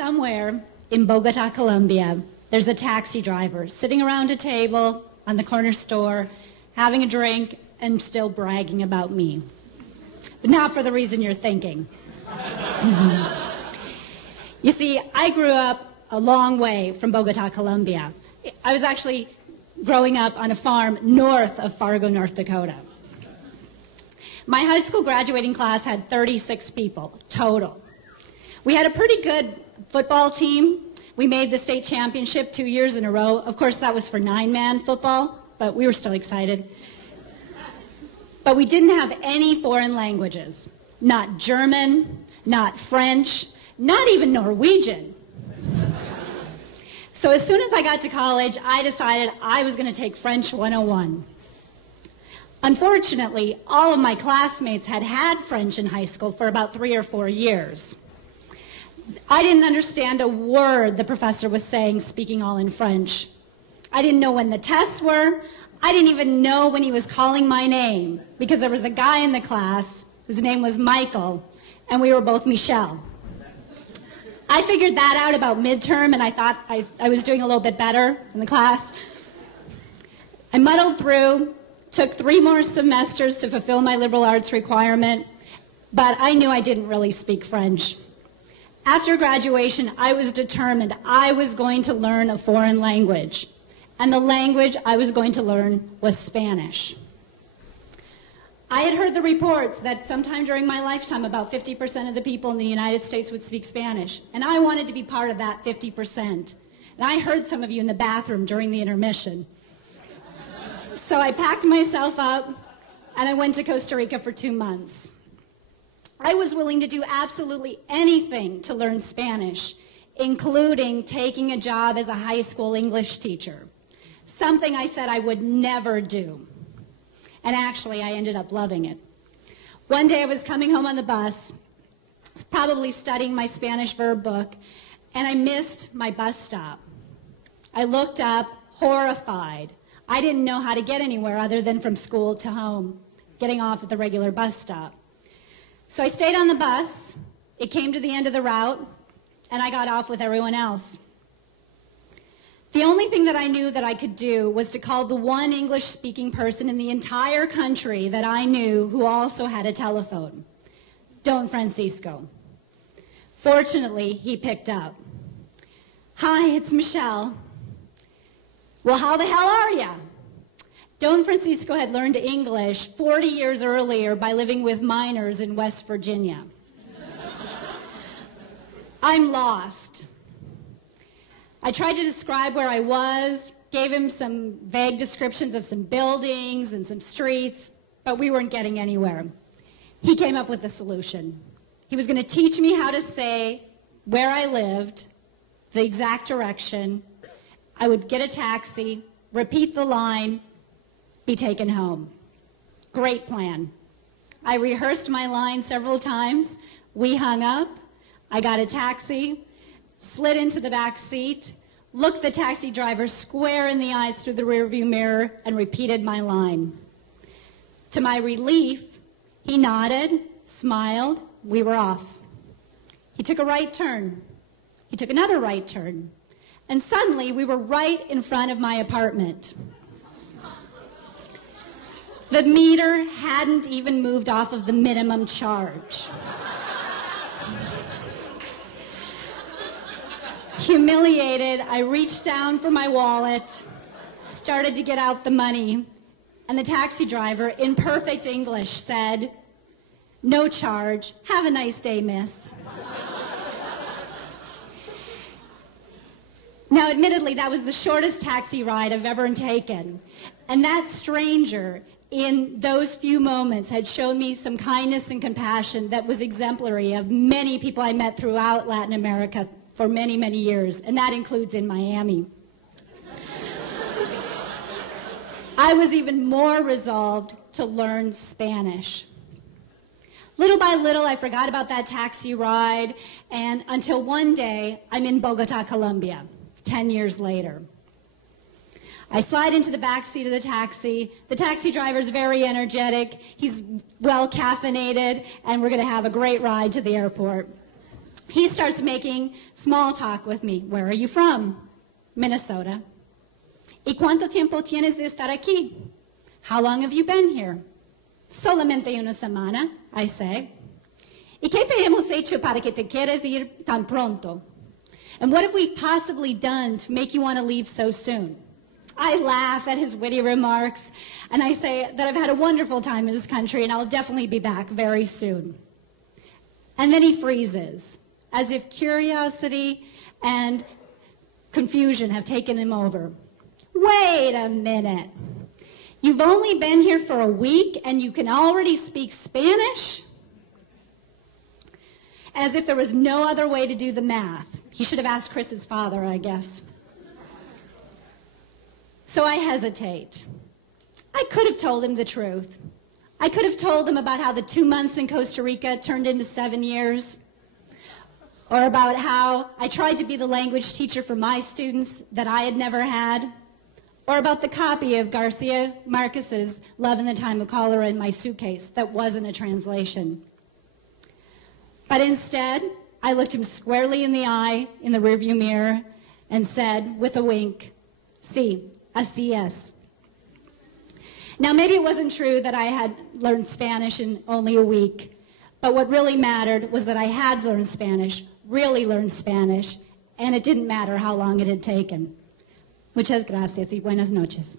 Somewhere in Bogota, Colombia, there's a taxi driver sitting around a table on the corner store, having a drink, and still bragging about me. But not for the reason you're thinking. You see, I grew up a long way from Bogota, Colombia. I was actually growing up on a farm north of Fargo, North Dakota. My high school graduating class had 36 people total. We had a pretty good football team. We made the state championship 2 years in a row. Of course, that was for 9-man football, but we were still excited. But we didn't have any foreign languages. Not German, not French, not even Norwegian. So as soon as I got to college, I decided I was going to take French 101. Unfortunately, all of my classmates had had French in high school for about 3 or 4 years. I didn't understand a word the professor was saying, speaking all in French. I didn't know when the tests were. I didn't even know when he was calling my name, because there was a guy in the class whose name was Michael, and we were both Michelle. I figured that out about midterm, and I thought I was doing a little bit better in the class. I muddled through, took 3 more semesters to fulfill my liberal arts requirement, but I knew I didn't really speak French. After graduation, I was determined I was going to learn a foreign language, and the language I was going to learn was Spanish. I had heard the reports that sometime during my lifetime, about 50% of the people in the United States would speak Spanish, and I wanted to be part of that 50%. And I heard some of you in the bathroom during the intermission. So I packed myself up, and I went to Costa Rica for 2 months. I was willing to do absolutely anything to learn Spanish, including taking a job as a high school English teacher, something I said I would never do. And actually, I ended up loving it. One day I was coming home on the bus, probably studying my Spanish verb book, and I missed my bus stop. I looked up, horrified. I didn't know how to get anywhere other than from school to home, getting off at the regular bus stop. So I stayed on the bus. It came to the end of the route, and I got off with everyone else. The only thing that I knew that I could do was to call the one English-speaking person in the entire country that I knew who also had a telephone, Don Francisco. Fortunately, he picked up. "Hi, it's Michelle." "Well, how the hell are ya?" Don Francisco had learned English 40 years earlier by living with miners in West Virginia. "I'm lost." I tried to describe where I was, gave him some vague descriptions of some buildings and some streets, but we weren't getting anywhere. He came up with a solution. He was going to teach me how to say where I lived, the exact direction. I would get a taxi, repeat the line, be taken home. Great plan. I rehearsed my line several times. We hung up. I got a taxi, slid into the back seat, looked the taxi driver square in the eyes through the rearview mirror, and repeated my line. To my relief, he nodded, smiled, we were off. He took a right turn. He took another right turn. And suddenly, we were right in front of my apartment. The meter hadn't even moved off of the minimum charge. Humiliated, I reached down for my wallet, started to get out the money, and the taxi driver, in perfect English, said, "No charge. Have a nice day, miss." Now, admittedly, that was the shortest taxi ride I've ever taken, and that stranger, in those few moments, had shown me some kindness and compassion that was exemplary of many people I met throughout Latin America for many, many years, and that includes in Miami. I was even more resolved to learn Spanish. Little by little, I forgot about that taxi ride, and until one day, I'm in Bogota, Colombia, 10 years later. I slide into the back seat of the taxi. The taxi driver's very energetic. He's well caffeinated, and we're going to have a great ride to the airport. He starts making small talk with me. Where are you from? Minnesota. ¿Y cuánto tiempo tienes de estar aquí? How long have you been here? Solamente una semana, I say. ¿Y qué te hemos hecho para que te quieres ir tan pronto? And what have we possibly done to make you want to leave so soon? I laugh at his witty remarks, and I say that I've had a wonderful time in this country, and I'll definitely be back very soon. And then he freezes, as if curiosity and confusion have taken him over. Wait a minute. You've only been here for a week, and you can already speak Spanish? As if there was no other way to do the math. He should have asked Chris's father, I guess. So I hesitate. I could have told him the truth. I could have told him about how the 2 months in Costa Rica turned into 7 years, or about how I tried to be the language teacher for my students that I had never had, or about the copy of Garcia Marquez's Love in the Time of Cholera in my suitcase that wasn't a translation. But instead, I looked him squarely in the eye in the rearview mirror and said, with a wink, sí, así es. Now, maybe it wasn't true that I had learned Spanish in only a week, but what really mattered was that I had learned Spanish, really learned Spanish, and it didn't matter how long it had taken. Muchas gracias y buenas noches.